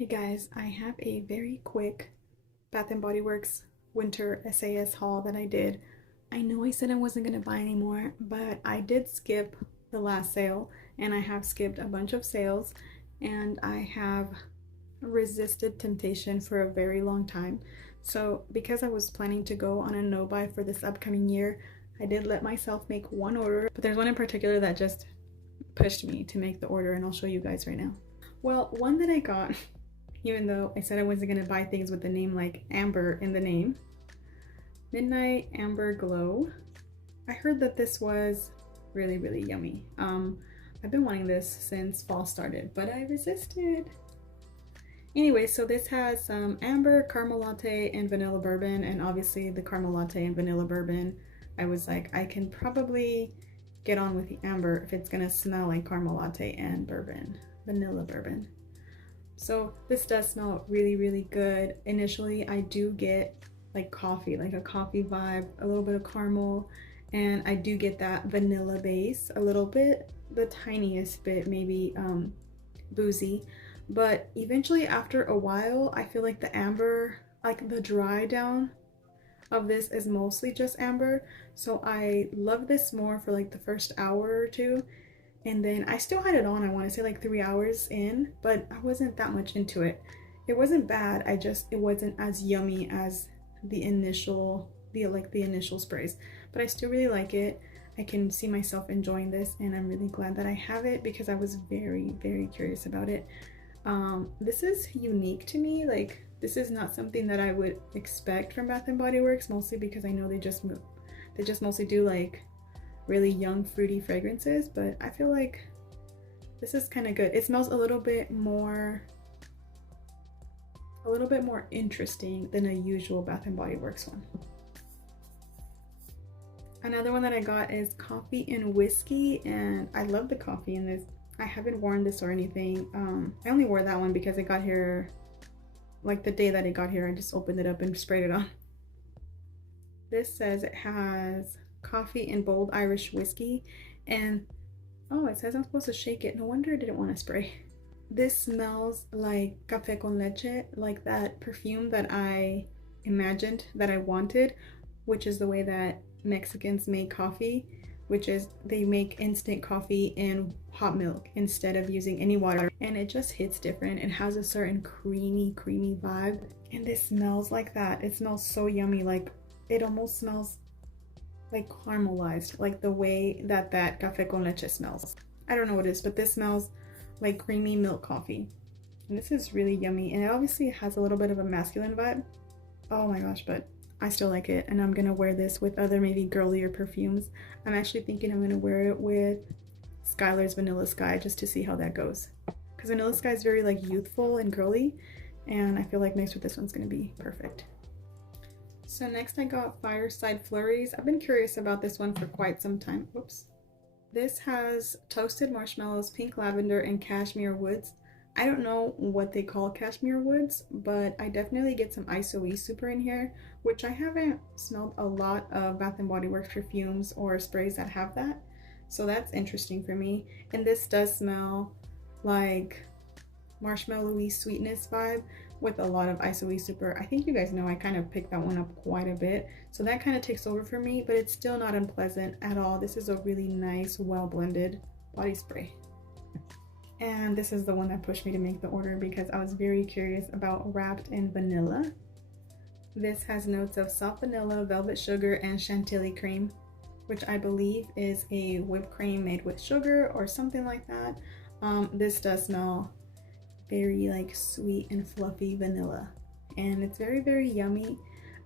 Hey guys, I have a very quick Bath& Body Works winter SAS haul that I did. I know I said I wasn't going to buy anymore, but I did skip the last sale, and I have skipped a bunch of sales, and I have resisted temptation for a very long time. So because I was planning to go on a no-buy for this upcoming year, I did let myself make one order, but there's one in particular that just pushed me to make the order, and I'll show you guys right now. Well, one that I got even though I said I wasn't gonna buy things with the name like Amber in the name. Midnight Amber Glow. I heard that this was really, really yummy. I've been wanting this since fall started, but I resisted. Anyway, so this has some amber, caramel latte, and vanilla bourbon, and obviously the caramel latte and vanilla bourbon. I was like, I can probably get on with the amber if it's gonna smell like caramel latte and bourbon, vanilla bourbon. So this does smell really, really good. Initially, I do get like coffee, like a coffee vibe, a little bit of caramel, and I do get that vanilla base, a little bit, the tiniest bit, maybe boozy. But eventually, after a while, I feel like the amber, like the dry down of this is mostly just amber. So I love this more for like the first hour or two. And then I still had it on, I want to say like 3 hours in, but I wasn't that much into it. It wasn't bad, it wasn't as yummy as the initial sprays, but I still really like it. I can see myself enjoying this, and I'm really glad that I have it because I was very, very curious about it. This is unique to me. Like, this is not something that I would expect from Bath & Body Works, mostly because I know they just mostly do like really young fruity fragrances, but I feel like this is kind of good. It smells a little bit more interesting than a usual Bath & Body Works one. Another one that I got is coffee and whiskey, and I love the coffee in this. I haven't worn this or anything. I only wore that one because it got here like the day that it got here. I just opened it up and sprayed it on. This says it has coffee and bold Irish whiskey, and oh, it says I'm supposed to shake it. No wonder I didn't want to spray. This smells like café con leche, like that perfume that I imagined that I wanted, which is the way that Mexicans make coffee, which is they make instant coffee in hot milk instead of using any water, and it just hits different. It has a certain creamy vibe, and this smells like that. It smells so yummy. Like, it almost smells like caramelized, like the way that café con leche smells. I don't know what it is, but this smells like creamy milk coffee, and this is really yummy. And it obviously has a little bit of a masculine vibe. Oh my gosh, but I still like it, and I'm gonna wear this with other maybe girlier perfumes. I'm actually thinking I'm gonna wear it with Skylar's Vanilla Sky just to see how that goes, because Vanilla Sky is very like youthful and girly, and I feel like mixed with this one's gonna be perfect. So next I got Fireside Flurries. I've been curious about this one for quite some time. Whoops. This has toasted marshmallows, pink lavender, and cashmere woods. I don't know what they call cashmere woods, but I definitely get some ISOE super in here, which I haven't smelled a lot of Bath & Body Works perfumes or sprays that have that. So that's interesting for me. And this does smell like marshmallowy sweetness vibe with a lot of ISOE super. I think you guys know I kind of picked that one up quite a bit, so that kind of takes over for me, but it's still not unpleasant at all. This is a really nice, well blended body spray. And this is the one that pushed me to make the order because I was very curious about Wrapped in Vanilla. This has notes of soft vanilla, velvet sugar, and chantilly cream, which I believe is a whipped cream made with sugar or something like that. This does smell very like sweet and fluffy vanilla, and it's very, very yummy.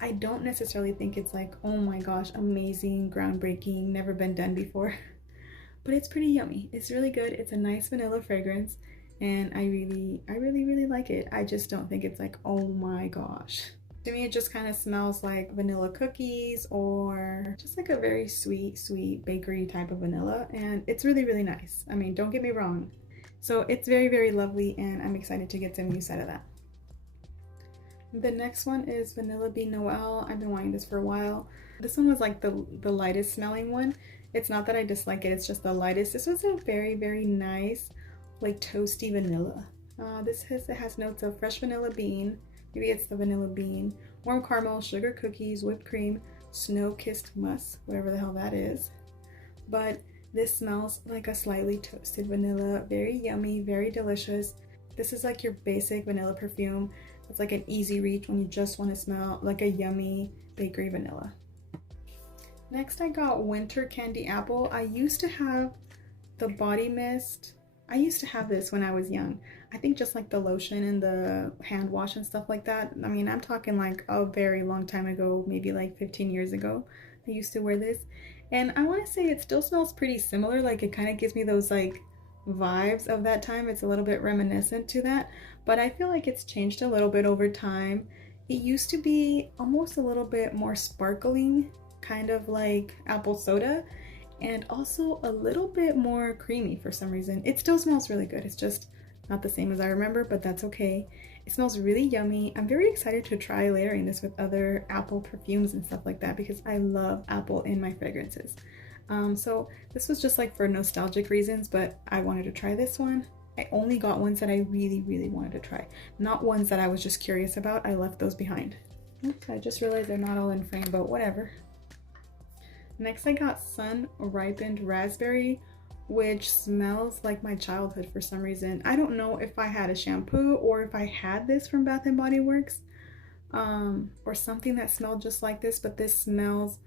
I don't necessarily think it's like, oh my gosh, amazing, groundbreaking, never been done before, but it's pretty yummy. It's really good. It's a nice vanilla fragrance, and I really like it. I just don't think it's like, oh my gosh. To me, it just kind of smells like vanilla cookies or just like a very sweet bakery type of vanilla, and it's really, really nice. I mean, don't get me wrong. So it's very, very lovely, and I'm excited to get some use out of that. The next one is Vanilla Bean Noel. I've been wanting this for a while. This one was like the lightest smelling one. It's not that I dislike it, it's just the lightest. This was a very, very nice, like toasty vanilla. It has notes of fresh vanilla bean, maybe it's the vanilla bean, warm caramel, sugar cookies, whipped cream, snow-kissed musk, whatever the hell that is. But this smells like a slightly toasted vanilla, very yummy, very delicious. This is like your basic vanilla perfume. It's like an easy reach when you just want to smell like a yummy bakery vanilla. Next I got Winter Candy Apple. I used to have the body mist. I used to have this when I was young. I think just like the lotion and the hand wash and stuff like that. I mean, I'm talking like a very long time ago, maybe like 15 years ago. I used to wear this. And I want to say it still smells pretty similar. Like it kind of gives me those like vibes of that time. It's a little bit reminiscent to that. But I feel like it's changed a little bit over time. It used to be almost a little bit more sparkling, kind of like apple soda, and also a little bit more creamy for some reason. It still smells really good. It's just not the same as I remember, but that's okay. It smells really yummy. I'm very excited to try layering this with other apple perfumes and stuff like that because I love apple in my fragrances. So this was just like for nostalgic reasons, but I wanted to try this one. I only got ones that I really, really wanted to try, not ones that I was just curious about. I left those behind. Oops, I just realized they're not all in frame, but whatever. Next I got Sunripened Raspberry, which smells like my childhood for some reason. I don't know if I had a shampoo or if I had this from Bath & Body Works, or something that smelled just like this, but this smells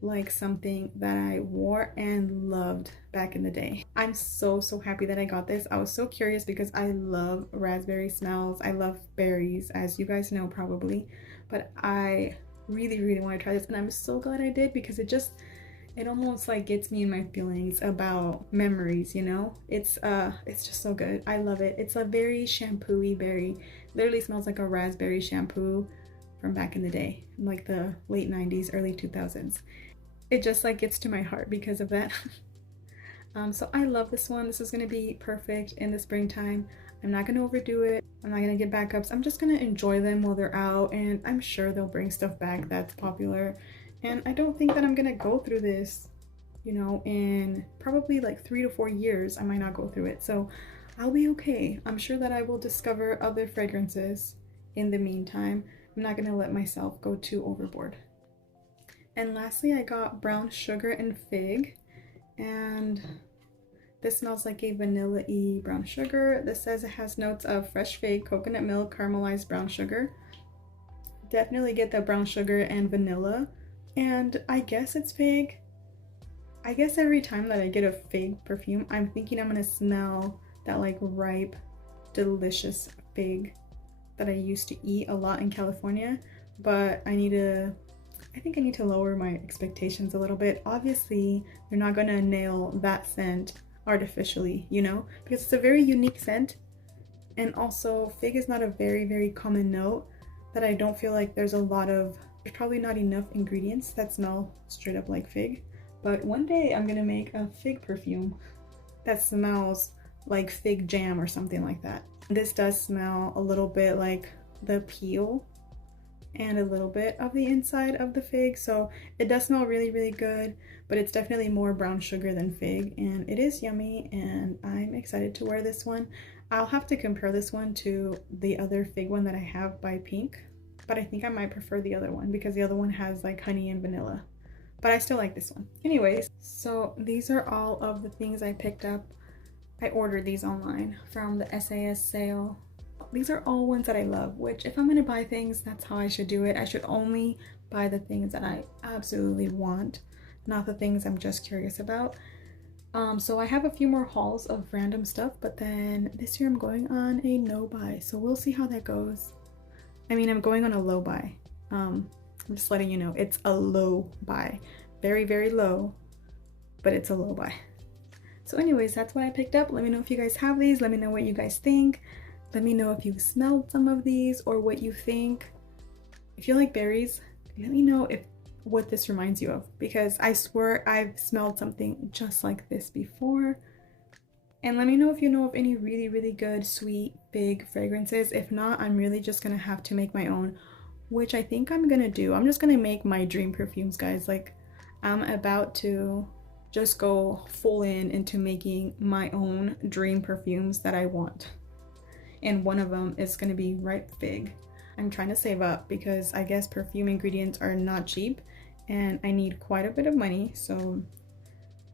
like something that I wore and loved back in the day. I'm so happy that I got this. I was so curious because I love raspberry smells. I love berries, as you guys know probably, but I really want to try this, and I'm so glad I did because it almost like gets me in my feelings about memories, you know? It's just so good. I love it. It's a very shampoo-y berry. Literally smells like a raspberry shampoo from back in the day, like the late 90s, early 2000s. It just like gets to my heart because of that. So I love this one. This is gonna be perfect in the springtime. I'm not gonna overdo it. I'm not gonna get backups. I'm just gonna enjoy them while they're out, and I'm sure they'll bring stuff back that's popular. And I don't think that I'm gonna go through this, you know, in probably like 3 to 4 years. I might not go through it, so I'll be okay. I'm sure that I will discover other fragrances in the meantime. I'm not gonna let myself go too overboard. And lastly, I got Brown Sugar and Fig, and this smells like a vanilla-y brown sugar. This says it has notes of fresh fig, coconut milk, caramelized brown sugar. Definitely get the brown sugar and vanilla. And I guess it's fig. I guess every time that I get a fig perfume, I'm thinking I'm gonna smell that like ripe, delicious fig that I used to eat a lot in California. But I think I need to lower my expectations a little bit. Obviously, you're not gonna nail that scent artificially, you know, because it's a very unique scent, and also fig is not a very common note that I don't feel like there's probably not enough ingredients that smell straight up like fig. But one day I'm gonna make a fig perfume that smells like fig jam or something like that. This does smell a little bit like the peel and a little bit of the inside of the fig, so it does smell really good, but it's definitely more brown sugar than fig, and it is yummy, and I'm excited to wear this one. I'll have to compare this one to the other fig one that I have by Pink, but I think I might prefer the other one because the other one has like honey and vanilla, but I still like this one. Anyways, so these are all of the things I picked up. I ordered these online from the SAS sale. These are all ones that I love, which if I'm gonna buy things, that's how I should do it. I should only buy the things that I absolutely want, not the things I'm just curious about. So I have a few more hauls of random stuff, but then this year I'm going on a no buy, so we'll see how that goes. I mean, I'm going on a low buy. I'm just letting you know, it's a low buy. Very low, but it's a low buy. So anyways, that's what I picked up. Let me know if you guys have these. Let me know what you guys think. Let me know if you've smelled some of these or what you think. If you like berries, let me know what this reminds you of, because I swear I've smelled something just like this before. And let me know if you know of any really good sweet big fragrances. If not, I'm really just gonna have to make my own, which I think I'm gonna do. I'm just gonna make my dream perfumes, guys. Like, I'm about to just go full into making my own dream perfumes that I want. and one of them is going to be ripe fig. I'm trying to save up because I guess perfume ingredients are not cheap and I need quite a bit of money, so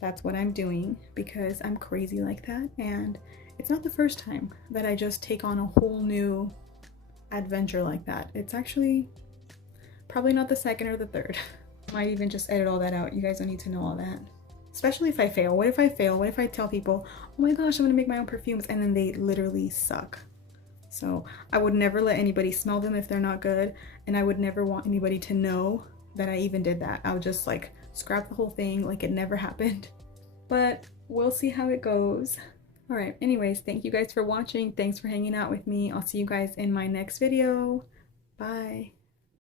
that's what I'm doing because I'm crazy like that. And it's not the first time that I just take on a whole new adventure like that. It's actually probably not the second or the third. Might even just edit all that out. You guys don't need to know all that. Especially if I fail. What if I fail? What if I tell people, oh my gosh, I'm gonna make my own perfumes, and then they literally suck? So I would never let anybody smell them if they're not good, and I would never want anybody to know that I even did that. I would just like scrap the whole thing like it never happened. But we'll see how it goes. All right, anyways, thank you guys for watching. Thanks for hanging out with me. I'll see you guys in my next video. Bye.